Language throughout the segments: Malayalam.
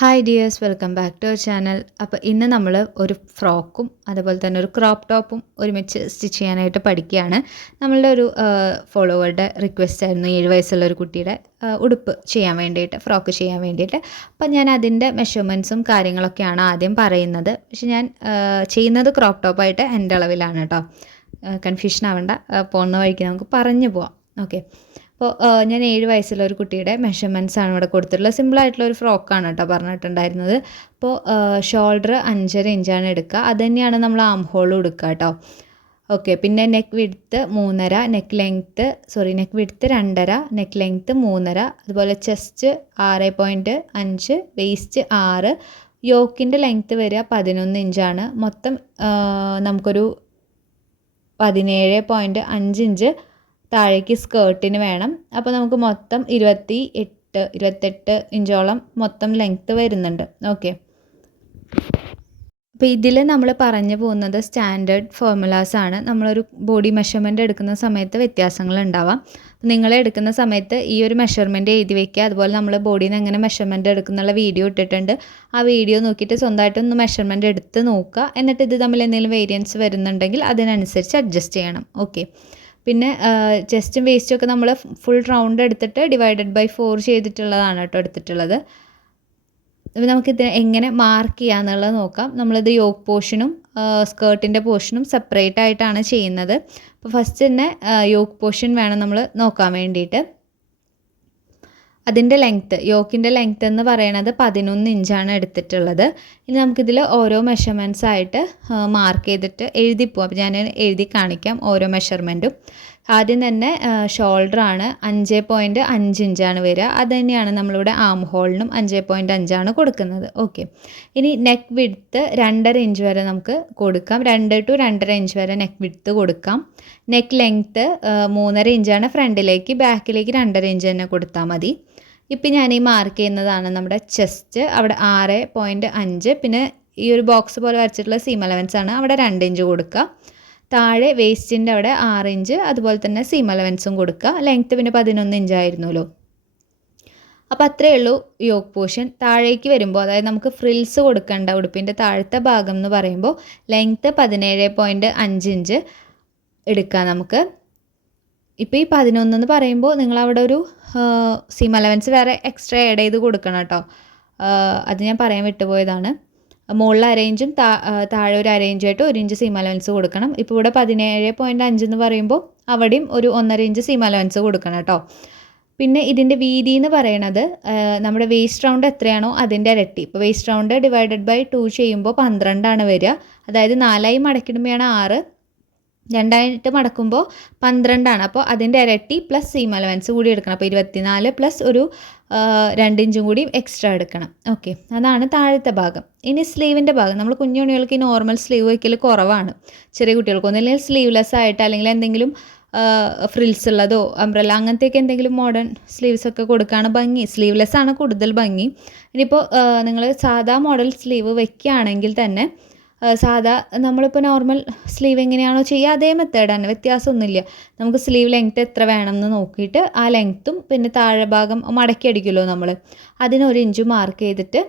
Hi dears, welcome back to our channel. അപ്പോൾ ഇന്ന് നമ്മൾ ഒരു ഫ്രോക്കും അതുപോലെ തന്നെ ഒരു ക്രോപ്പ് ടോപ്പും ഒരുമിച്ച് സ്റ്റിച്ച് ചെയ്യാനായിട്ട് പഠിക്കുകയാണ്. നമ്മളുടെ ഒരു ഫോളോവറുടെ റിക്വസ്റ്റ് ആയിരുന്നു 7 വയസ്സുള്ള ഒരു കുട്ടിയുടെ ഉടുപ്പ് ചെയ്യാൻ വേണ്ടിയിട്ട്, ഫ്രോക്ക് ചെയ്യാൻ വേണ്ടിയിട്ട്. അപ്പോൾ ഞാൻ അതിൻ്റെ മെഷർമെൻറ്റ്സും കാര്യങ്ങളൊക്കെയാണ് ആദ്യം പറയുന്നത്. പക്ഷെ ഞാൻ ചെയ്യുന്നത് ക്രോപ്പ് ടോപ്പായിട്ട് എൻ്റെ അളവിലാണ് കേട്ടോ. കൺഫ്യൂഷൻ ആവേണ്ട, പോകുന്ന വഴിക്ക് നമുക്ക് പറഞ്ഞു പോവാം. ഓക്കെ. അപ്പോൾ ഞാൻ 7 വയസ്സുള്ള ഒരു കുട്ടിയുടെ മെഷർമെൻറ്റ്സ് ആണ് ഇവിടെ കൊടുത്തിട്ടുള്ളത്. സിമ്പിളായിട്ടുള്ള ഒരു ഫ്രോക്കാണ് കേട്ടോ പറഞ്ഞിട്ടുണ്ടായിരുന്നത്. അപ്പോൾ ഷോൾഡർ 5.5 ഇഞ്ചാണ് എടുക്കുക. അത് തന്നെയാണ് നമ്മൾ ആം ഹോളും എടുക്കുക കേട്ടോ. ഓക്കെ. പിന്നെ neck width 3.5, neck width 2.5, neck length 3.5, അതുപോലെ ചെസ്റ്റ് 6.5, വെയ്സ്റ്റ് 6, യോക്കിൻ്റെ ലെങ്ത്ത് വരിക 11 ഇഞ്ചാണ്. മൊത്തം നമുക്കൊരു 17.5 ഇഞ്ച് താഴേക്ക് സ്കേർട്ടിന് വേണം. അപ്പോൾ നമുക്ക് മൊത്തം 28 ഇഞ്ചോളം മൊത്തം ലെങ്ത്ത് വരുന്നുണ്ട്. ഓക്കെ. അപ്പോൾ ഇതിൽ നമ്മൾ പറഞ്ഞു പോകുന്നത് സ്റ്റാൻഡേർഡ് ഫോർമുലാസ് ആണ്. നമ്മളൊരു ബോഡി മെഷർമെൻറ്റ് എടുക്കുന്ന സമയത്ത് വ്യത്യാസങ്ങൾ ഉണ്ടാവാം. നിങ്ങൾ എടുക്കുന്ന സമയത്ത് ഈ ഒരു മെഷർമെൻറ്റ് എഴുതി വയ്ക്കുക. അതുപോലെ നമ്മൾ ബോഡിയിൽ നിന്ന് എങ്ങനെ മെഷർമെൻറ്റ് എടുക്കുന്നുള്ള വീഡിയോ ഇട്ടിട്ടുണ്ട്. ആ വീഡിയോ നോക്കിയിട്ട് സ്വന്തമായിട്ടൊന്ന് മെഷർമെൻറ്റ് എടുത്ത് നോക്കുക. എന്നിട്ട് ഇത് തമ്മിൽ എന്തെങ്കിലും വേരിയൻസ് വരുന്നുണ്ടെങ്കിൽ അതിനനുസരിച്ച് അഡ്ജസ്റ്റ് ചെയ്യണം. ഓക്കെ. പിന്നെ ചെസ്റ്റും വേസ്റ്റും ഒക്കെ നമ്മൾ ഫുൾ റൗണ്ട് എടുത്തിട്ട് ഡിവൈഡഡ് ബൈ 4 ചെയ്തിട്ടുള്ളതാണ് കേട്ടോ എടുത്തിട്ടുള്ളത്. അപ്പോൾ നമുക്കിത് എങ്ങനെ മാർക്ക് ചെയ്യാമെന്നുള്ളത് നോക്കാം. നമ്മളിത് യോക്ക് പോർഷനും സ്കേർട്ടിൻ്റെ പോർഷനും സെപ്പറേറ്റ് ആയിട്ടാണ് ചെയ്യുന്നത്. അപ്പോൾ ഫസ്റ്റ് തന്നെ യോക്ക് പോർഷൻ വേണം നമ്മൾ നോക്കാൻ വേണ്ടിയിട്ട്. അതിൻ്റെ ലെങ്ത്ത്, യോക്കിൻ്റെ ലെങ്ത്ത് എന്ന് പറയുന്നത് 11 ഇഞ്ചാണ് എടുത്തിട്ടുള്ളത്. ഇനി നമുക്കിതിൽ ഓരോ മെഷർമെൻറ്റ്സ് ആയിട്ട് മാർക്ക് ചെയ്തിട്ട് എഴുതിപ്പോവാം. അപ്പോൾ ഞാൻ എഴുതി കാണിക്കാം ഓരോ മെഷർമെൻറ്റും. ആദ്യം തന്നെ ഷോൾഡറാണ് 5.5 ഇഞ്ചാണ് വരിക. അത് തന്നെയാണ് നമ്മളിവിടെ ആം ഹോളിനും 5.5 കൊടുക്കുന്നത്. ഓക്കെ. ഇനി നെക്ക് വിഡ്ത്ത് 2.5 ഇഞ്ച് വരെ നമുക്ക് കൊടുക്കാം. 2 to 2.5 ഇഞ്ച് വരെ നെക്ക് വിഡ്ത്ത് കൊടുക്കാം. നെക്ക് ലെങ്ത്ത് 3.5 ഇഞ്ചാണ്. ഫ്രണ്ടിലേക്ക് ബാക്കിലേക്ക് 2.5 ഇഞ്ച് തന്നെ കൊടുത്താൽ മതി. ഇപ്പം ഞാൻ ഈ മാർക്ക് ചെയ്യുന്നതാണ് നമ്മുടെ ചെസ്റ്റ്. അവിടെ 6.5, പിന്നെ ഈ ഒരു ബോക്സ് പോലെ വരച്ചിട്ടുള്ള സീം അലവൻസ് ആണ്. അവിടെ 2 ഇഞ്ച് കൊടുക്കുക. താഴെ വേസ്റ്റിൻ്റെ അവിടെ 6 ഇഞ്ച്, അതുപോലെ തന്നെ സീം അലവൻസും കൊടുക്കുക. ലെങ്ത്ത് പിന്നെ 11 ഇഞ്ചായിരുന്നല്ലോ. അപ്പോൾ അത്രയേ ഉള്ളൂ യോക്ക് പോർഷൻ. താഴേക്ക് വരുമ്പോൾ, അതായത് നമുക്ക് ഫ്രിൽസ് കൊടുക്കേണ്ട ഉടുപ്പിൻ്റെ താഴത്തെ ഭാഗം എന്ന് പറയുമ്പോൾ ലെങ്ത്ത് 17.5 ഇഞ്ച് എടുക്കാം നമുക്ക്. ഇപ്പോൾ ഈ 11 എന്ന് പറയുമ്പോൾ നിങ്ങളവിടെ ഒരു സീം അലവൻസ് വേറെ എക്സ്ട്രാ ആഡ് ചെയ്ത് കൊടുക്കണം കേട്ടോ. അത് ഞാൻ പറയാൻ വിട്ടുപോയതാണ്. മുകളിൽ അരയിഞ്ചും താഴെ ഒരു അരയിഞ്ചായിട്ട് 1 ഇഞ്ച് സീം അലവൻസ് കൊടുക്കണം. ഇപ്പോൾ ഇവിടെ 17.5 എന്ന് പറയുമ്പോൾ അവിടെയും ഒരു 1.5 ഇഞ്ച് സീം അലവൻസ് കൊടുക്കണം കേട്ടോ. പിന്നെ ഇതിൻ്റെ വീതി എന്ന് പറയണത് നമ്മുടെ വേസ്റ്റ് റൗണ്ട് എത്രയാണോ അതിൻ്റെ ഇരട്ടി. ഇപ്പോൾ വേസ്റ്റ് റൗണ്ട് ഡിവൈഡഡ് ബൈ 2 ചെയ്യുമ്പോൾ 12 വരിക. അതായത് 4 മടക്കിടുമ്പോഴാണ് 6, 2 മടക്കുമ്പോൾ 12. അപ്പോൾ അതിൻ്റെ ഇരട്ടി പ്ലസ് സീം അലവൻസ് കൂടി എടുക്കണം. അപ്പോൾ 24 പ്ലസ് ഒരു 2 ഇഞ്ചും കൂടി എക്സ്ട്രാ എടുക്കണം. ഓക്കെ. അതാണ് താഴത്തെ ഭാഗം. ഇനി സ്ലീവിൻ്റെ ഭാഗം, നമ്മൾ കുഞ്ഞുണികൾക്ക് ഈ നോർമൽ സ്ലീവ് വയ്ക്കൽ കുറവാണ്. ചെറിയ കുട്ടികൾക്ക് ഒന്നില്ലെങ്കിൽ സ്ലീവ്ലെസ് ആയിട്ട്, അല്ലെങ്കിൽ എന്തെങ്കിലും ഫ്രിൽസ് ഉള്ളതോ അംബ്രല്ല അങ്ങനത്തെയൊക്കെ എന്തെങ്കിലും മോഡേൺ സ്ലീവ്സ് ഒക്കെ കൊടുക്കുകയാണ് ഭംഗി. സ്ലീവ്ലെസ് ആണ് കൂടുതൽ ഭംഗി. ഇനിയിപ്പോൾ നിങ്ങൾ സാധാ മോഡൽ സ്ലീവ് വയ്ക്കുകയാണെങ്കിൽ തന്നെ സാധാ നമ്മളിപ്പോൾ നോർമൽ സ്ലീവ് എങ്ങനെയാണോ ചെയ്യുക അതേ മെത്തേഡ് തന്നെ, വ്യത്യാസമൊന്നുമില്ല. നമുക്ക് സ്ലീവ് ലെങ്ത്ത് എത്ര വേണമെന്ന് നോക്കിയിട്ട് ആ ലെങ്ത്തും പിന്നെ താഴെ ഭാഗം മടക്കി അടിക്കുമല്ലോ നമ്മൾ, അതിന് 1 ഇഞ്ച് മാർക്ക് ചെയ്തിട്ട്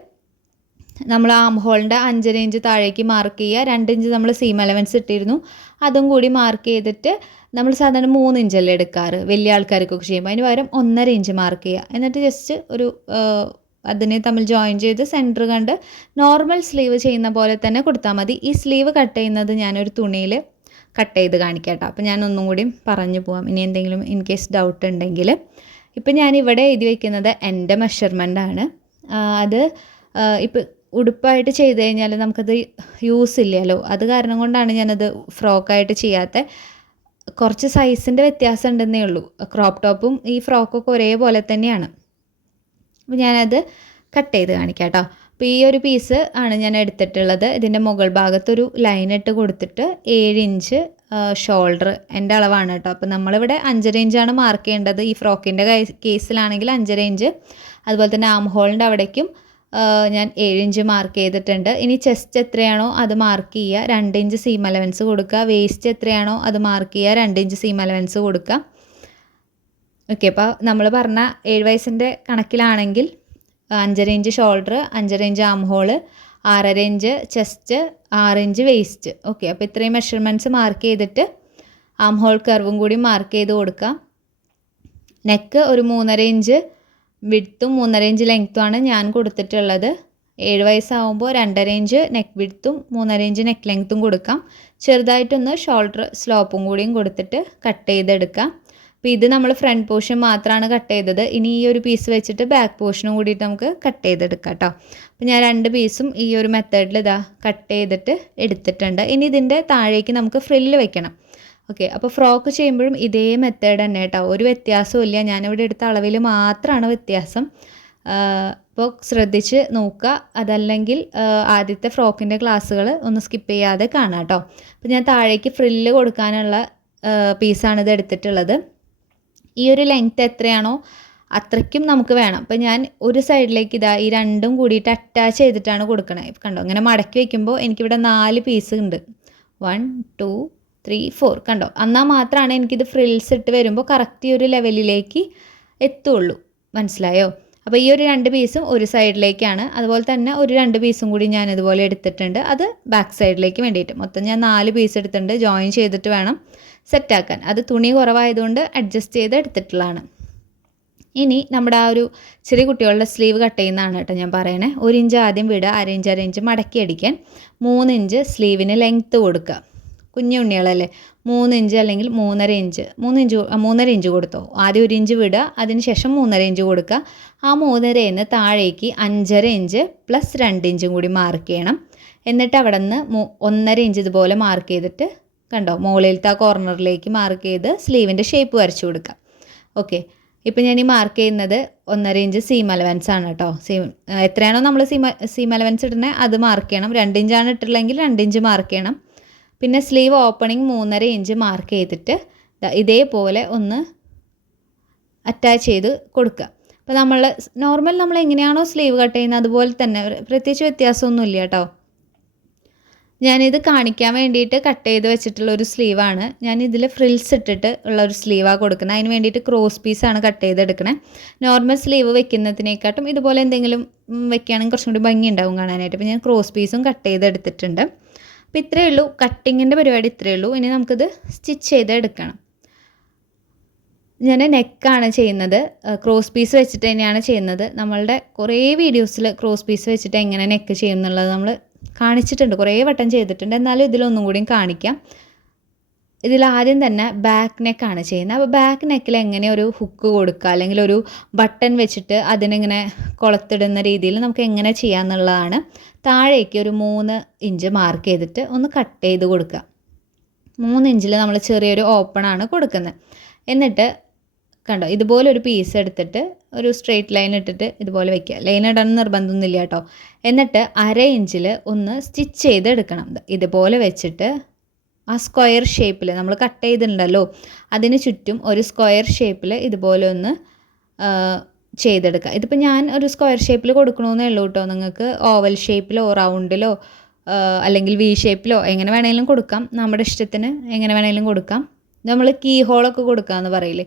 നമ്മൾ ആം ഹോളിൻ്റെ 5.5 ഇഞ്ച് താഴേക്ക് മാർക്ക് ചെയ്യുക. 2 ഇഞ്ച് നമ്മൾ സീം അലവൻസ് ഇട്ടിരുന്നു, അതും കൂടി മാർക്ക് ചെയ്തിട്ട് നമ്മൾ സാധാരണ 3 ഇഞ്ചല്ലേ എടുക്കാറ് വലിയ ആൾക്കാർക്കൊക്കെ ചെയ്യുമ്പോൾ. അതിന് പകരം 1.5 ഇഞ്ച് മാർക്ക് ചെയ്യുക. എന്നിട്ട് ജസ്റ്റ് ഒരു അതിനെ തമ്മിൽ ജോയിൻ ചെയ്ത് സെൻറ്റർ കണ്ട് നോർമൽ സ്ലീവ് ചെയ്യുന്ന പോലെ തന്നെ കൊടുത്താൽ മതി. ഈ സ്ലീവ് കട്ട് ചെയ്യുന്നത് ഞാനൊരു തുണിയിൽ കട്ട് ചെയ്ത് കാണിക്കാം കേട്ടോ. അപ്പോൾ ഞാൻ ഒന്നും കൂടി പറഞ്ഞു പോവാം, ഇനി എന്തെങ്കിലും ഇൻ കേസ് ഡൗട്ട് ഉണ്ടെങ്കിൽ. ഇപ്പം ഞാനിവിടെ എഴുതി വയ്ക്കുന്നത് എൻ്റെ മെഷർമെൻ്റാണ്. അത് ഇപ്പം ഉടുപ്പായിട്ട് ചെയ്ത് കഴിഞ്ഞാൽ നമുക്കത് യൂസ് ഇല്ലല്ലോ. അത് കാരണം കൊണ്ടാണ് ഞാനത് ഫ്രോക്കായിട്ട് ചെയ്യാത്ത. കുറച്ച് സൈസിൻ്റെ വ്യത്യാസം ഉണ്ടെന്നേ ഉള്ളൂ. ക്രോപ്പ് ടോപ്പും ഈ ഫ്രോക്കൊക്കെ ഒരേപോലെ തന്നെയാണ്. അപ്പോൾ ഞാനത് കട്ട് ചെയ്ത് കാണിക്കാം കേട്ടോ. അപ്പോൾ ഈ ഒരു പീസ് ആണ് ഞാൻ എടുത്തിട്ടുള്ളത്. ഇതിൻ്റെ മുകൾ ഭാഗത്തൊരു ലൈൻ ഇട്ട് കൊടുത്തിട്ട് 7 ഇഞ്ച് ഷോൾഡർ എൻ്റെ അളവാണ് കേട്ടോ. അപ്പോൾ നമ്മളിവിടെ 5.5 ഇഞ്ചാണ് മാർക്ക് ചെയ്യേണ്ടത്. ഈ ഫ്രോക്കിൻ്റെ കേസിലാണെങ്കിൽ 5.5 ഇഞ്ച്. അതുപോലെ തന്നെ ആം ഹോളിൻ്റെ അവിടേക്കും ഞാൻ 7 ഇഞ്ച് മാർക്ക് ചെയ്തിട്ടുണ്ട്. ഇനി ചെസ്റ്റ് എത്രയാണോ അത് മാർക്ക് ചെയ്യുക, 2 ഇഞ്ച് സീം അലവൻസ് കൊടുക്കുക. വേസ്റ്റ് എത്രയാണോ അത് മാർക്ക് ചെയ്യുക, 2 ഇഞ്ച് സീം അലവൻസ് കൊടുക്കുക. ഓക്കെ. അപ്പോൾ നമ്മൾ പറഞ്ഞ 7 വയസ്സിൻ്റെ കണക്കിലാണെങ്കിൽ 5.5 ഇഞ്ച് ഷോൾഡർ, 5.5 ഇഞ്ച് ആം hall, 6.5 inch chest, 6 inch waste. Okay, അപ്പോൾ ഇത്രയും മെഷർമെൻറ്റ്സ് മാർക്ക് ചെയ്തിട്ട് ആം ഹോൾ കർവും കൂടി മാർക്ക് ചെയ്ത് കൊടുക്കാം. നെക്ക് ഒരു 3.5 ഇഞ്ച് വിഡ്ത്തും 3.5 ഇഞ്ച് ലെങ്ത്തുമാണ് ഞാൻ കൊടുത്തിട്ടുള്ളത്. 7 വയസ്സാവുമ്പോൾ 2.5 ഇഞ്ച് നെക്ക് വിഡ്ത്തും 3.5 ഇഞ്ച് നെക്ക് ലെങ്ത്തും കൊടുക്കാം. ചെറുതായിട്ടൊന്ന് ഷോൾഡർ സ്ലോപ്പും കൂടിയും കൊടുത്തിട്ട് കട്ട് ചെയ്തെടുക്കാം. അപ്പോൾ ഇത് നമ്മൾ ഫ്രണ്ട് പോർഷൻ മാത്രമാണ് കട്ട് ചെയ്തത്. ഇനി ഈ ഒരു പീസ് വെച്ചിട്ട് ബാക്ക് പോർഷനും കൂടിയിട്ട് നമുക്ക് കട്ട് ചെയ്തെടുക്കാം കേട്ടോ. അപ്പോൾ ഞാൻ 2 പീസും ഈ ഒരു മെത്തേഡിൽ ഇതാ കട്ട് ചെയ്തിട്ട് എടുത്തിട്ടുണ്ട്. ഇനി ഇതിൻ്റെ താഴേക്ക് നമുക്ക് ഫ്രില്ല് വെക്കണം. ഓക്കെ, അപ്പോൾ ഫ്രോക്ക് ചെയ്യുമ്പോഴും ഇതേ മെത്തേഡ് തന്നെ കേട്ടോ, ഒരു വ്യത്യാസവും ഇല്ല. ഞാനിവിടെ എടുത്ത അളവിൽ മാത്രമാണ് വ്യത്യാസം. അപ്പോൾ ശ്രദ്ധിച്ച് നോക്കുക, അതല്ലെങ്കിൽ ആദ്യത്തെ ഫ്രോക്കിൻ്റെ ക്ലാസ്സുകൾ ഒന്ന് സ്കിപ്പ് ചെയ്യാതെ കാണാം കേട്ടോ. അപ്പോൾ ഞാൻ താഴേക്ക് ഫ്രില്ല് കൊടുക്കാനുള്ള പീസാണിത് എടുത്തിട്ടുള്ളത്. ഈ ഒരു ലെങ്ത്ത് എത്രയാണോ അത്രയ്ക്കും നമുക്ക് വേണം. അപ്പോൾ ഞാൻ ഒരു സൈഡിലേക്ക് ഇതാ ഈ രണ്ടും കൂടിയിട്ട് അറ്റാച്ച് ചെയ്തിട്ടാണ് കൊടുക്കണത്. കണ്ടോ, ഇങ്ങനെ മടക്കി വയ്ക്കുമ്പോൾ എനിക്കിവിടെ 4 പീസ് ഉണ്ട്. 1 2 3 4 കണ്ടോ, എന്നാൽ മാത്രമാണ് എനിക്കിത് ഫ്രിൽസ് ഇട്ട് വരുമ്പോൾ കറക്റ്റ് ഈ ഒരു ലെവലിലേക്ക് എത്തുള്ളൂ. മനസ്സിലായോ? അപ്പോൾ ഈ ഒരു 2 പീസും ഒരു സൈഡിലേക്കാണ്. അതുപോലെ തന്നെ ഒരു 2 പീസും കൂടി ഞാൻ ഇതുപോലെ എടുത്തിട്ടുണ്ട്, അത് ബാക്ക് സൈഡിലേക്ക് വേണ്ടിയിട്ട്. മൊത്തം ഞാൻ 4 പീസ് എടുത്തിട്ടുണ്ട്. ജോയിൻ ചെയ്തിട്ട് വേണം സെറ്റാക്കാൻ. അത് തുണി കുറവായതുകൊണ്ട് അഡ്ജസ്റ്റ് ചെയ്ത് എടുത്തിട്ടുള്ളതാണ്. ഇനി നമ്മുടെ ആ ഒരു ചെറിയ കുട്ടികളുടെ സ്ലീവ് കട്ട് ചെയ്യുന്നതാണ് കേട്ടോ ഞാൻ പറയണേ. 1 ഇഞ്ച് ആദ്യം വിടുക, 1/2 ഇഞ്ച് മടക്കി അടിക്കാൻ. 3 ഇഞ്ച് സ്ലീവിന് ലെങ്ത്ത് കൊടുക്കുക. കുഞ്ഞു ഉണ്ണികളല്ലേ, 3 ഇഞ്ച് അല്ലെങ്കിൽ 3.5 ഇഞ്ച് കൊടുത്തോ. ആദ്യം 1 ഇഞ്ച് വിടുക, അതിനുശേഷം 3.5 ഇഞ്ച് കൊടുക്കുക. ആ 3.5 താഴേക്ക് 5.5 ഇഞ്ച് പ്ലസ് 2 ഇഞ്ചും കൂടി മാർക്ക് ചെയ്യണം. എന്നിട്ട് അവിടെ നിന്ന് 1.5 ഇഞ്ച് ഇതുപോലെ മാർക്ക് ചെയ്തിട്ട് കണ്ടോ, മുകളിലത്തെ ആ കോർണറിലേക്ക് മാർക്ക് ചെയ്ത് സ്ലീവിൻ്റെ ഷേപ്പ് വരച്ചു കൊടുക്കുക. ഓക്കെ, ഇപ്പം ഞാൻ ഈ മാർക്ക് ചെയ്യുന്നത് 1.5 ഇഞ്ച് സീം അലവൻസ് ആണ് കേട്ടോ. എത്രയാണോ നമ്മൾ സീം അലവൻസ് ഇടുന്നത് അത് മാർക്ക് ചെയ്യണം. 2 ഇഞ്ചാണ് ഇട്ടിട്ടുള്ളെങ്കിൽ 2 ഇഞ്ച് മാർക്ക് ചെയ്യണം. പിന്നെ സ്ലീവ് ഓപ്പണിങ് 3.5 ഇഞ്ച് മാർക്ക് ചെയ്തിട്ട് ഇതേപോലെ ഒന്ന് അറ്റാച്ച് ചെയ്ത് കൊടുക്കുക. അപ്പോൾ നമ്മൾ എങ്ങനെയാണോ സ്ലീവ് കട്ട് ചെയ്യുന്നത് അതുപോലെ തന്നെ, പ്രത്യേകിച്ച് വ്യത്യാസമൊന്നുമില്ല കേട്ടോ. ഞാനിത് കാണിക്കാൻ വേണ്ടിയിട്ട് കട്ട് ചെയ്ത് വെച്ചിട്ടുള്ള ഒരു സ്ലീവാണ്. ഞാനിതിൽ ഫ്രിൽസ് ഇട്ടിട്ട് ഉള്ള ഒരു സ്ലീവാണ് കൊടുക്കുന്നത്. അതിന് വേണ്ടിയിട്ട് ക്രോസ് പീസാണ് കട്ട് ചെയ്തെടുക്കണേ. നോർമൽ സ്ലീവ് വെക്കുന്നതിനേക്കാട്ടും ഇതുപോലെ എന്തെങ്കിലും വെക്കുകയാണെങ്കിൽ കുറച്ചും കൂടി ഭംഗി ഉണ്ടാവും കാണാനായിട്ട്. അപ്പോൾ ഞാൻ ക്രോസ് പീസും കട്ട് ചെയ്തെടുത്തിട്ടുണ്ട്. അപ്പോൾ ഇത്രയേ ഉള്ളൂ, കട്ടിങ്ങിൻ്റെ പരിപാടി ഇത്രയേ ഉള്ളൂ. ഇനി നമുക്കിത് സ്റ്റിച്ച് ചെയ്തെടുക്കണം. ഞാൻ നെക്കാണ് ചെയ്യുന്നത്, ക്രോസ് പീസ് വെച്ചിട്ട് തന്നെയാണ് ചെയ്യുന്നത്. നമ്മളുടെ കുറേ വീഡിയോസിൽ ക്രോസ് പീസ് വെച്ചിട്ട് എങ്ങനെ നെക്ക് ചെയ്യുന്നുള്ളത് നമ്മൾ കാണിച്ചിട്ടുണ്ട്, കുറേ വട്ടം ചെയ്തിട്ടുണ്ട്. എന്നാലും ഇതിലൊന്നും കൂടിയും കാണിക്കാം. ഇതിലാദ്യം തന്നെ ബാക്ക് നെക്കാണ് ചെയ്യുന്നത്. അപ്പോൾ ബാക്ക് നെക്കിൽ എങ്ങനെ ഒരു ഹുക്ക് കൊടുക്കുക, അല്ലെങ്കിൽ ഒരു ബട്ടൺ വെച്ചിട്ട് അതിനിങ്ങനെ കൊളത്തിടുന്ന രീതിയിൽ നമുക്ക് എങ്ങനെ ചെയ്യാമെന്നുള്ളതാണ്. താഴേക്ക് ഒരു 3 ഇഞ്ച് മാർക്ക് ചെയ്തിട്ട് ഒന്ന് കട്ട് ചെയ്ത് കൊടുക്കുക. 3 ഇഞ്ചിൽ നമ്മൾ ചെറിയൊരു ഓപ്പണാണ് കൊടുക്കുന്നത്. എന്നിട്ട് കണ്ടോ, ഇതുപോലെ ഒരു പീസ് എടുത്തിട്ട് ഒരു സ്ട്രെയിറ്റ് ലൈൻ ഇട്ടിട്ട് ഇതുപോലെ വയ്ക്കുക. ലൈൻ ഇടാൻ നിർബന്ധമൊന്നുമില്ല കേട്ടോ. എന്നിട്ട് 1/2 ഇഞ്ചിൽ ഒന്ന് സ്റ്റിച്ച് ചെയ്തെടുക്കണം. ഇതുപോലെ വെച്ചിട്ട് ആ സ്ക്വയർ ഷേപ്പിൽ നമ്മൾ കട്ട് ചെയ്തിട്ടുണ്ടല്ലോ അതിന് ചുറ്റും ഒരു സ്ക്വയർ ഷേപ്പിൽ ഇതുപോലെ ഒന്ന് ചെയ്തെടുക്കുക. ഇതിപ്പോൾ ഞാൻ ഒരു സ്ക്വയർ ഷേപ്പിൽ കൊടുക്കണമെന്നേ ഉള്ളൂ കേട്ടോ. നിങ്ങൾക്ക് ഓവൽ ഷേപ്പിലോ റൗണ്ടിലോ അല്ലെങ്കിൽ വി ഷേപ്പിലോ എങ്ങനെ വേണമെങ്കിലും കൊടുക്കാം. നമ്മുടെ ഇഷ്ടത്തിന് എങ്ങനെ വേണമെങ്കിലും കൊടുക്കാം. നമ്മൾ കീ ഹോളൊക്കെ കൊടുക്കാമെന്ന് പറയില്ലേ,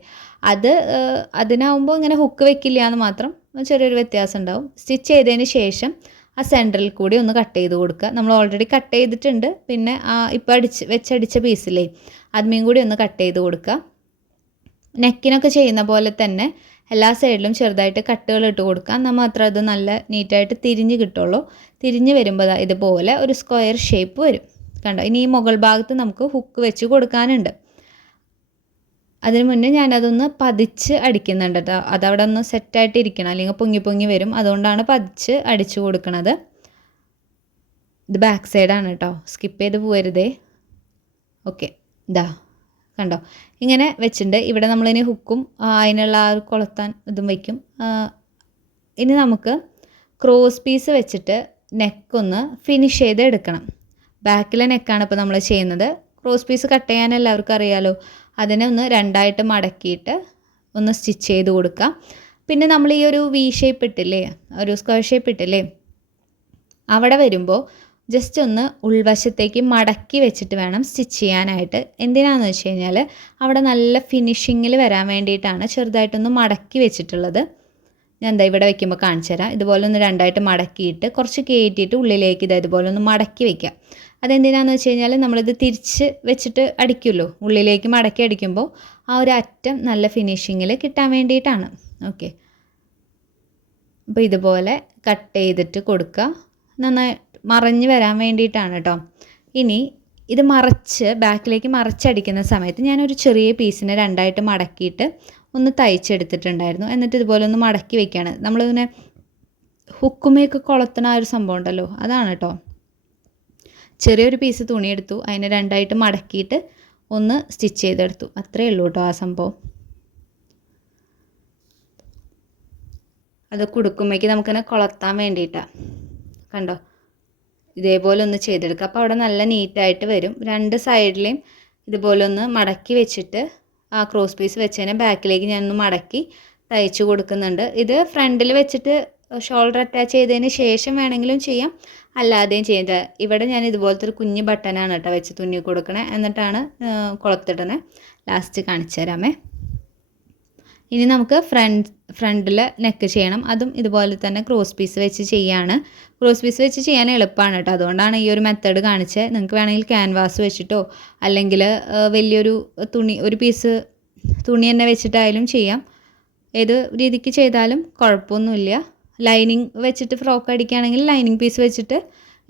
അതിനാവുമ്പോൾ ഇങ്ങനെ ഹുക്ക് വെക്കില്ല എന്ന് മാത്രം, ചെറിയൊരു വ്യത്യാസം ഉണ്ടാവും. സ്റ്റിച്ച് ചെയ്തതിന് ശേഷം ആ സെൻറ്ററിൽ കൂടി ഒന്ന് കട്ട് ചെയ്ത് കൊടുക്കുക. നമ്മൾ ഓൾറെഡി കട്ട് ചെയ്തിട്ടുണ്ട്. പിന്നെ ഇപ്പോൾ വെച്ചടിച്ച പീസില്ലേ അതിമേയും കൂടി ഒന്ന് കട്ട് ചെയ്ത് കൊടുക്കുക. നെക്കിനൊക്കെ ചെയ്യുന്ന പോലെ തന്നെ എല്ലാ സൈഡിലും ചെറുതായിട്ട് കട്ടുകൾ ഇട്ട് കൊടുക്കുക. എന്നാൽ മാത്രം അത് നല്ല നീറ്റായിട്ട് തിരിഞ്ഞ് കിട്ടുള്ളൂ. തിരിഞ്ഞ് വരുമ്പോൾ ഇതുപോലെ ഒരു സ്ക്വയർ ഷേപ്പ് വരും. കണ്ടോ, ഇനി ഈ മുകൾ ഭാഗത്ത് നമുക്ക് ഹുക്ക് വെച്ച് കൊടുക്കാനുണ്ട്. അതിന് മുന്നേ ഞാനതൊന്ന് പതിച്ച് അടിക്കുന്നുണ്ട് കേട്ടോ. അതവിടെ ഒന്ന് സെറ്റായിട്ട് ഇരിക്കണം, അല്ലെങ്കിൽ പൊങ്ങി പൊങ്ങി വരും. അതുകൊണ്ടാണ് പതിച്ച് അടിച്ചു കൊടുക്കണത്. ഇത് ബാക്ക് സൈഡാണ് കേട്ടോ, സ്കിപ്പ് ചെയ്ത് പോകരുതേ. ഓക്കെ, ഇതാ കണ്ടോ, ഇങ്ങനെ വെച്ചിട്ടുണ്ട്. ഇവിടെ നമ്മളിനി ഹുക്കും അതിനുള്ള ആ കൊളുത്താൻ ഇതും വയ്ക്കും. ഇനി നമുക്ക് ക്രോസ് പീസ് വെച്ചിട്ട് നെക്കൊന്ന് ഫിനിഷ് ചെയ്ത് എടുക്കണം. ബാക്കിലെ നെക്കാണ് ഇപ്പോൾ നമ്മൾ ചെയ്യുന്നത്. ക്രോസ് പീസ് കട്ട് ചെയ്യാൻ എല്ലാവർക്കും അറിയാമല്ലോ. അതിനെ ഒന്ന് 2ആയിട്ട് മടക്കിയിട്ട് ഒന്ന് സ്റ്റിച്ച് ചെയ്ത് കൊടുക്കുക. പിന്നെ നമ്മൾ ഈ ഒരു വി ഷേപ്പ് ഇട്ടില്ലേ, ഒരു സ്ക്വയർ ഷേപ്പ് ഇട്ടില്ലേ, അവിടെ വരുമ്പോൾ ജസ്റ്റ് ഒന്ന് ഉൾവശത്തേക്ക് മടക്കി വെച്ചിട്ട് വേണം സ്റ്റിച്ച് ചെയ്യാനായിട്ട്. എന്തിനാണെന്ന് വെച്ച് കഴിഞ്ഞാൽ അവിടെ നല്ല ഫിനിഷിങ്ങിൽ വരാൻ വേണ്ടിയിട്ടാണ് ചെറുതായിട്ടൊന്ന് മടക്കി വെച്ചിട്ടുള്ളത്. ഞാൻ എന്താ ഇവിടെ വെക്കുമ്പോൾ കാണിച്ചു തരാം. ഇതുപോലെ ഒന്ന് രണ്ടായിട്ട് മടക്കിയിട്ട് കുറച്ച് കയറ്റിയിട്ട് ഉള്ളിലേക്ക് ഇതുപോലെ ഒന്ന് മടക്കി വയ്ക്കുക. അതെന്തിനാണെന്ന് വെച്ച് കഴിഞ്ഞാൽ നമ്മളിത് തിരിച്ച് വെച്ചിട്ട് അടിക്കുമല്ലോ, ഉള്ളിലേക്ക് മടക്കി അടിക്കുമ്പോൾ ആ ഒരു അറ്റം നല്ല ഫിനിഷിങ്ങിൽ കിട്ടാൻ വേണ്ടിയിട്ടാണ്. ഓക്കെ, അപ്പോൾ ഇതുപോലെ കട്ട് ചെയ്തിട്ട് കൊടുക്കുക. നന്നായി മറഞ്ഞ് വരാൻ വേണ്ടിയിട്ടാണ് കേട്ടോ. ഇനി ഇത് ബാക്കിലേക്ക് മറച്ചടിക്കുന്ന സമയത്ത് ഞാനൊരു ചെറിയ പീസിനെ രണ്ടായിട്ട് മടക്കിയിട്ട് ഒന്ന് തയ്ച്ചെടുത്തിട്ടുണ്ടായിരുന്നു. എന്നിട്ട് ഇതുപോലെ ഒന്ന് മടക്കി വയ്ക്കുകയാണ്. നമ്മളിങ്ങനെ ഹുക്കുമയൊക്കെ കൊളുത്തണ ആ ഒരു സംഭവം ഉണ്ടല്ലോ, അതാണ് കേട്ടോ. ചെറിയൊരു പീസ് തുണിയെടുത്തു, അതിനെ രണ്ടായിട്ട് മടക്കിയിട്ട് ഒന്ന് സ്റ്റിച്ച് ചെയ്തെടുത്തു. അത്രയേ ഉള്ളൂ കേട്ടോ ആ സംഭവം. അത് കുടുക്കുമ്പോഴേക്ക് നമുക്കിങ്ങനെ കൊളുത്താൻ വേണ്ടിയിട്ടാണ്. കണ്ടോ, ഇതേപോലെ ഒന്ന് ചെയ്തെടുക്കുക. അപ്പോൾ അവിടെ നല്ല നീറ്റായിട്ട് വരും. രണ്ട് സൈഡിലെയും ഇതുപോലെ ഒന്ന് മടക്കി വെച്ചിട്ട് ആ ക്രോസ് പീസ് വെച്ചതിനെ ബാക്കിലേക്ക് ഞാനൊന്ന് മടക്കി തയ്ച്ചു കൊടുക്കുന്നുണ്ട്. ഇത് ഫ്രണ്ടിൽ വെച്ചിട്ട് ഷോൾഡർ അറ്റാച്ച് ചെയ്തതിന് ശേഷം വേണമെങ്കിലും ചെയ്യാം, അല്ലാതെയും ചെയ്യാം. ഇവിടെ ഞാൻ ഇതുപോലത്തെ ഒരു കുഞ്ഞ് ബട്ടനാണ് കേട്ടോ വെച്ച് തുന്നി കൊടുക്കണേ. എന്നിട്ടാണ് കൊളുത്തിടണേ. ലാസ്റ്റ് കാണിച്ചു തരാമേ. ഇനി നമുക്ക് ഫ്രണ്ടിൽ നെക്ക് ചെയ്യണം. അതും ഇതുപോലെ തന്നെ ക്രോസ് പീസ് വെച്ച് ചെയ്യാണ്. ക്രോസ് പീസ് വെച്ച് ചെയ്യാൻ എളുപ്പമാണ് കേട്ടോ, അതുകൊണ്ടാണ് ഈ ഒരു മെത്തേഡ് കാണിച്ചത്. നിങ്ങൾക്ക് വേണമെങ്കിൽ ക്യാൻവാസ് വെച്ചിട്ടോ അല്ലെങ്കിൽ വലിയൊരു ഒരു പീസ് തുണി തന്നെ വെച്ചിട്ടായാലും ചെയ്യാം. ഏത് രീതിക്ക് ചെയ്താലും കുഴപ്പമൊന്നുമില്ല. ലൈനിങ് വെച്ചിട്ട് ഫ്രോക്ക് അടിക്കുകയാണെങ്കിൽ ലൈനിങ് പീസ് വെച്ചിട്ട്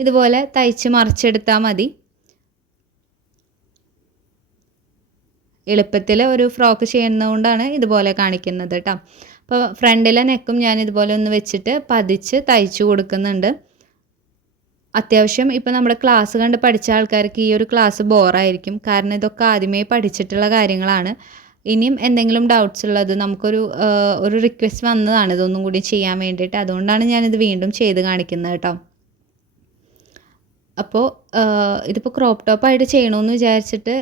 ഇതുപോലെ തയ്ച്ച് മറിച്ചെടുത്താൽ മതി. എളുപ്പത്തിൽ ഒരു ഫ്രോക്ക് ചെയ്യുന്നതുകൊണ്ടാണ് ഇതുപോലെ കാണിക്കുന്നത് കേട്ടോ. അപ്പോൾ ഫ്രണ്ടിലെ നെക്കും ഞാൻ ഇതുപോലെ ഒന്ന് വെച്ചിട്ട് പതിച്ച് തയ്ച്ചു കൊടുക്കുന്നുണ്ട്. അത്യാവശ്യം ഇപ്പോൾ നമ്മുടെ ക്ലാസ് കണ്ട് പഠിച്ച ആൾക്കാർക്ക് ഈ ഒരു ക്ലാസ് ബോറായിരിക്കും, കാരണം ഇതൊക്കെ ആദ്യമേ പഠിച്ചിട്ടുള്ള കാര്യങ്ങളാണ്. ഇനിയും എന്തെങ്കിലും ഡൗട്ട്സ് ഉള്ളത് നമുക്കൊരു റിക്വസ്റ്റ് വന്നതാണ് ഇതൊന്നും കൂടി ചെയ്യാൻ വേണ്ടിയിട്ട്. അതുകൊണ്ടാണ് ഞാനിത് വീണ്ടും ചെയ്ത് കാണിക്കുന്നത് കേട്ടോ. അപ്പോൾ ഇതിപ്പോൾ ക്രോപ്പ് ടോപ്പായിട്ട് ചെയ്യണമെന്ന് വിചാരിച്ചിട്ട്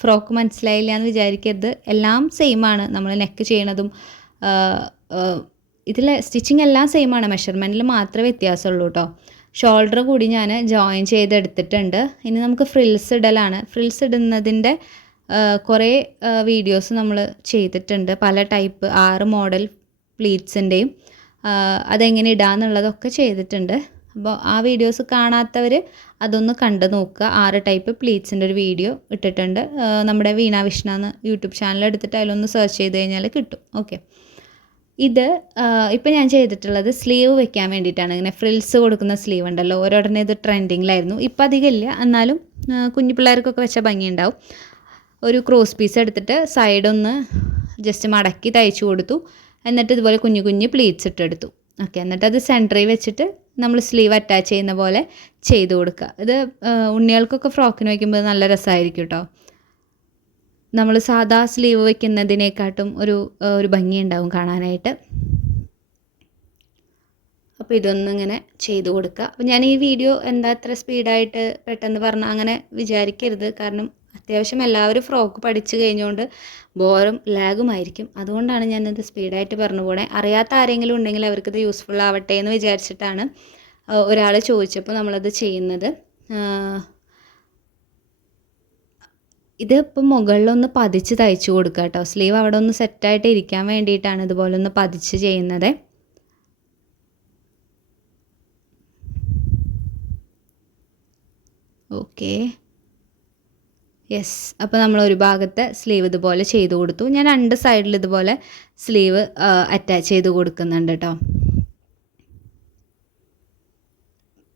ഫ്രോക്ക് മനസ്സിലായില്ല എന്ന് വിചാരിക്കരുത്. എല്ലാം സെയിമാണ്. നമ്മൾ നെക്ക് ചെയ്യണതും ഇതിൽ സ്റ്റിച്ചിങ് എല്ലാം സെയിമാണ്, മെഷർമെൻറ്റിൽ മാത്രമേ വ്യത്യാസമുള്ളൂ കേട്ടോ. ഷോൾഡർ കൂടി ഞാൻ ജോയിൻ ചെയ്തെടുത്തിട്ടുണ്ട്. ഇനി നമുക്ക് ഫ്രിൽസ് ഇടലാണ്. ഫ്രിൽസ് ഇടുന്നതിൻ്റെ കുറേ വീഡിയോസ് നമ്മൾ ചെയ്തിട്ടുണ്ട്, പല ടൈപ്പ് 6 മോഡൽ പ്ലീറ്റ്സിൻ്റെയും അതെങ്ങനെ ഇടാന്നുള്ളതൊക്കെ ചെയ്തിട്ടുണ്ട്. അപ്പോൾ ആ വീഡിയോസ് കാണാത്തവർ അതൊന്ന് കണ്ടു നോക്കുക. 6 ടൈപ്പ് പ്ലീറ്റ്സിൻ്റെ ഒരു വീഡിയോ ഇട്ടിട്ടുണ്ട്. നമ്മുടെ വീണ വിഷ്ണ എന്ന് യൂട്യൂബ് ചാനൽ എടുത്തിട്ട് അതിലൊന്ന് സെർച്ച് ചെയ്ത് കഴിഞ്ഞാൽ കിട്ടും. ഓക്കെ, ഇത് ഇപ്പോൾ ഞാൻ ചെയ്തിട്ടുള്ളത് സ്ലീവ് വെക്കാൻ വേണ്ടിയിട്ടാണ്. ഇങ്ങനെ ഫ്രിൽസ് കൊടുക്കുന്ന സ്ലീവ് ഉണ്ടല്ലോ, ഓരോടനെ ഇത് ട്രെൻഡിങ്ങിലായിരുന്നു. ഇപ്പം അധികം ഇല്ല, എന്നാലും കുഞ്ഞു പിള്ളേർക്കൊക്കെ വെച്ച ഭംഗിയുണ്ടാവും. ഒരു ക്രോസ് പീസ് എടുത്തിട്ട് സൈഡൊന്ന് ജസ്റ്റ് മടക്കി തയ്ച്ചു കൊടുത്തു. എന്നിട്ട് ഇതുപോലെ കുഞ്ഞു കുഞ്ഞു പ്ലീറ്റ്സ് ഇട്ടെടുത്തു. ഓക്കെ, എന്നിട്ട് അത് സെൻറ്ററിൽ വെച്ചിട്ട് നമ്മൾ സ്ലീവ് അറ്റാച്ച് ചെയ്യുന്ന പോലെ ചെയ്ത് കൊടുക്കുക. ഇത് ഉണ്ണികൾക്കൊക്കെ ഫ്രോക്കിന് വയ്ക്കുമ്പോൾ നല്ല രസമായിരിക്കും കേട്ടോ. നമ്മൾ സാധാ സ്ലീവ് വയ്ക്കുന്നതിനേക്കാട്ടും ഒരു ഭംഗിയുണ്ടാവും കാണാനായിട്ട്. അപ്പോൾ ഇതൊന്നും ഇങ്ങനെ ചെയ്ത് കൊടുക്കുക. അപ്പോൾ ഞാൻ ഈ വീഡിയോ എന്താ അത്ര സ്പീഡായിട്ട് പെട്ടെന്ന് പറഞ്ഞാൽ അങ്ങനെ വിചാരിക്കരുത്, കാരണം അത്യാവശ്യം എല്ലാവരും ഫ്രോക്ക് പഠിച്ചു കഴിഞ്ഞുകൊണ്ട് ബോറും ലാഗുമായിരിക്കും. അതുകൊണ്ടാണ് ഞാനിത് സ്പീഡായിട്ട് പറഞ്ഞു പോണേ. അറിയാത്ത ആരെങ്കിലും ഉണ്ടെങ്കിൽ അവർക്കിത് യൂസ്ഫുൾ ആവട്ടെ എന്ന് വിചാരിച്ചിട്ടാണ് ഒരാൾ ചോദിച്ചപ്പോൾ നമ്മളത് ചെയ്യുന്നത്. ഇത് ഇപ്പം മുകളിലൊന്ന് പതിച്ച് തയ്ച്ചു കൊടുക്കുക കേട്ടോ. സ്ലീവ് അവിടെ ഒന്ന് സെറ്റായിട്ട് ഇരിക്കാൻ വേണ്ടിയിട്ടാണ് ഇതുപോലെ ഒന്ന് പതിച്ച് ചെയ്യുന്നത്. Okay, yes. അപ്പോൾ നമ്മൾ ഒരു ഭാഗത്തെ സ്ലീവ് ഇതുപോലെ ചെയ്ത് കൊടുത്തു. ഞാൻ 2 സൈഡിൽ ഇതുപോലെ സ്ലീവ് അറ്റാച്ച് ചെയ്ത് കൊടുക്കുന്നുണ്ട് കേട്ടോ.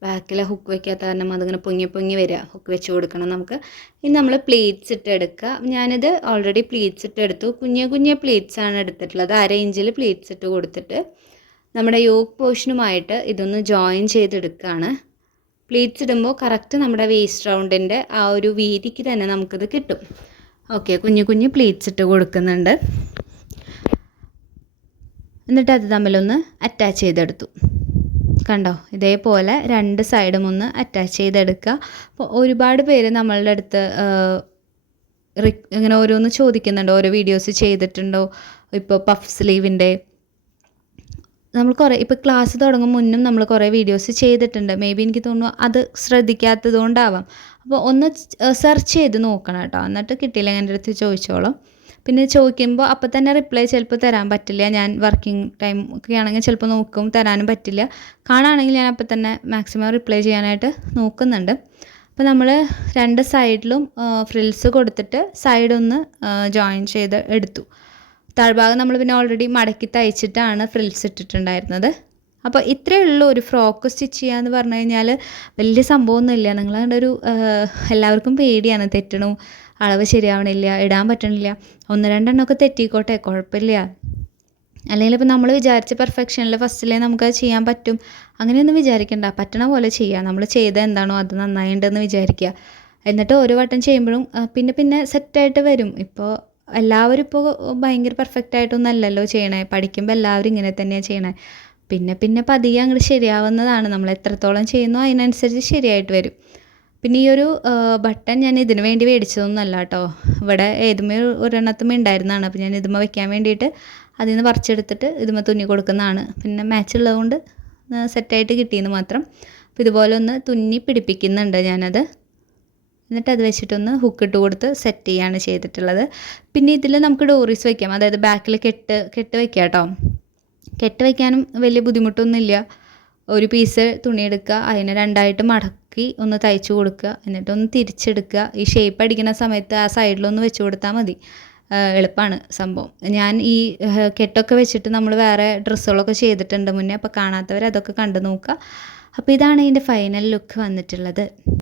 ബാക്കിലെ ഹുക്ക് വയ്ക്കാത്ത കാരണം അതിങ്ങനെ പൊങ്ങി വരിക. ഹുക്ക് വെച്ച് കൊടുക്കണം നമുക്ക്. ഇനി നമ്മൾ പ്ലീറ്റ്സ് ഇട്ടെടുക്കുക. ഞാനിത് ഓൾറെഡി പ്ലീറ്റ്സ് ഇട്ടെടുത്തു. കുഞ്ഞു പ്ലീറ്റ്സാണ് എടുത്തിട്ടുള്ളത്. 1/2 ഇഞ്ചിൽ പ്ലീറ്റ്സ് ഇട്ട് കൊടുത്തിട്ട് നമ്മുടെ യോക്ക് പോർഷനുമായിട്ട് ഇതൊന്ന് ജോയിൻ ചെയ്തെടുക്കുകയാണ്. പ്ലീറ്റ്സ് ഇടുമ്പോൾ കറക്റ്റ് നമ്മുടെ വേസ്റ്റ് റൗണ്ടിൻ്റെ ആ ഒരു വീതിക്ക് തന്നെ നമുക്കിത് കിട്ടും. ഓക്കെ, കുഞ്ഞു പ്ലീറ്റ്സ് ഇട്ട് കൊടുക്കുന്നുണ്ട്. എന്നിട്ട് അത് തമ്മിലൊന്ന് അറ്റാച്ച് ചെയ്തെടുത്തു. കണ്ടോ, ഇതേപോലെ 2 സൈഡും ഒന്ന് അറ്റാച്ച് ചെയ്തെടുക്കുക. അപ്പോൾ ഒരുപാട് പേര് നമ്മളുടെ അടുത്ത് ഇങ്ങനെ ഓരോന്ന് ചോദിക്കുന്നുണ്ടോ, ഓരോ വീഡിയോസ് ചെയ്തിട്ടുണ്ടോ. ഇപ്പോൾ പഫ് സ്ലീവിൻ്റെ നമ്മൾ ഇപ്പോൾ ക്ലാസ് തുടങ്ങും മുന്നും നമ്മൾ കുറേ വീഡിയോസ് ചെയ്തിട്ടുണ്ട്. മേ ബി എനിക്ക് തോന്നുന്നു അത് ശ്രദ്ധിക്കാത്തത് കൊണ്ടാവാം. അപ്പോൾ ഒന്ന് സെർച്ച് ചെയ്ത് നോക്കണം കേട്ടോ. എന്നിട്ട് കിട്ടിയില്ലെങ്കിൽ എൻ്റെ അടുത്ത് ചോദിച്ചോളാം. പിന്നെ ചോദിക്കുമ്പോൾ അപ്പം തന്നെ റിപ്ലൈ ചിലപ്പോൾ തരാൻ പറ്റില്ല. ഞാൻ വർക്കിംഗ് ടൈം ഒക്കെ ആണെങ്കിൽ ചിലപ്പോൾ നോക്കും, തരാനും പറ്റില്ല. കാണുകയാണെങ്കിൽ ഞാൻ അപ്പം തന്നെ മാക്സിമം റിപ്ലൈ ചെയ്യാനായിട്ട് നോക്കുന്നുണ്ട്. അപ്പോൾ നമ്മൾ 2 സൈഡിലും ഫ്രിൽസ് കൊടുത്തിട്ട് സൈഡൊന്ന് ജോയിൻ ചെയ്ത് എടുത്തു. താഴ്ഭാഗം നമ്മൾ പിന്നെ ഓൾറെഡി മടക്കി തയ്ച്ചിട്ടാണ് ഫ്രിൽസ് ഇട്ടിട്ടുണ്ടായിരുന്നത്. അപ്പോൾ ഇത്രയേ ഉള്ളൂ ഒരു ഫ്രോക്ക് സ്റ്റിച്ച് ചെയ്യുക എന്ന് പറഞ്ഞു കഴിഞ്ഞാൽ. വലിയ സംഭവമൊന്നുമില്ല. നിങ്ങളുടെ ഒരു എല്ലാവർക്കും പേടിയാണ്, തെറ്റണു, അളവ് ശരിയാവണില്ല, ഇടാൻ പറ്റണില്ല. 1-2 എണ്ണമൊക്കെ തെറ്റിക്കോട്ടെ, കുഴപ്പമില്ല. അല്ലെങ്കിൽ ഇപ്പോൾ നമ്മൾ വിചാരിച്ച പെർഫെക്ഷനിൽ ഫസ്റ്റിലേ നമുക്കത് ചെയ്യാൻ പറ്റും അങ്ങനെയൊന്നും വിചാരിക്കണ്ട. പറ്റണ പോലെ ചെയ്യുക. നമ്മൾ ചെയ്ത എന്താണോ അത് നന്നായിട്ടുണ്ടെന്ന് വിചാരിക്കുക. എന്നിട്ട് ഓരോ വട്ടം ചെയ്യുമ്പോഴും പിന്നെ സെറ്റായിട്ട് വരും. ഇപ്പോൾ എല്ലാവരും ഇപ്പോൾ ഭയങ്കര പെർഫെക്റ്റ് ആയിട്ടൊന്നും അല്ലല്ലോ ചെയ്യണേ. പഠിക്കുമ്പോൾ എല്ലാവരും ഇങ്ങനെ തന്നെയാണ് ചെയ്യണേ. പിന്നെ പതിയെ അങ്ങോട്ട് ശരിയാവുന്നതാണ്. നമ്മൾ എത്രത്തോളം ചെയ്യുന്നോ അതിനനുസരിച്ച് ശരിയായിട്ട് വരും. പിന്നെ ഈ ഒരു ബട്ടൺ ഞാൻ ഇതിന് വേണ്ടി മേടിച്ചതൊന്നുമല്ല കേട്ടോ. ഇവിടെ ഏതുമേ ഒരെണ്ണത്തുമേ ഉണ്ടായിരുന്നതാണ്. അപ്പോൾ ഞാൻ ഇതുമ്മ വെക്കാൻ വേണ്ടിയിട്ട് അതിൽ നിന്ന് പറിച്ചെടുത്തിട്ട് ഇതുമ്മ തുന്നി കൊടുക്കുന്നതാണ്. പിന്നെ മാച്ച് ഉള്ളതുകൊണ്ട് സെറ്റായിട്ട് കിട്ടിയെന്ന് മാത്രം. അപ്പോൾ ഇതുപോലെ ഒന്ന് തുന്നി പിടിപ്പിക്കുന്നുണ്ട് ഞാനത്. എന്നിട്ട് അത് വെച്ചിട്ടൊന്ന് ഹുക്കിട്ട് കൊടുത്ത് സെറ്റ് ചെയ്യാണ് ചെയ്തിട്ടുള്ളത്. പിന്നെ ഇതിൽ നമുക്ക് ഡോറീസ് വയ്ക്കാം, അതായത് ബാക്കിൽ കെട്ട് വയ്ക്കാം കേട്ടോ. കെട്ട് വയ്ക്കാനും വലിയ ബുദ്ധിമുട്ടൊന്നുമില്ല. ഒരു പീസ് തുണിയെടുക്കുക, അതിനെ 2ആയിട്ട് മടക്കി ഒന്ന് തയ്ച്ച് കൊടുക്കുക, എന്നിട്ടൊന്ന് തിരിച്ചെടുക്കുക. ഈ ഷേപ്പ് അടിക്കുന്ന സമയത്ത് ആ സൈഡിലൊന്ന് വെച്ച് കൊടുത്താൽ മതി. എളുപ്പമാണ് സംഭവം. ഞാൻ ഈ കെട്ടൊക്കെ വെച്ചിട്ട് നമ്മൾ വേറെ ഡ്രസ്സുകളൊക്കെ ചെയ്തിട്ടുണ്ട് മുന്നേ. അപ്പോൾ കാണാത്തവർ അതൊക്കെ കണ്ടു നോക്കുക. അപ്പോൾ ഇതാണ് ഇതിൻ്റെ ഫൈനൽ ലുക്ക് വന്നിട്ടുള്ളത്.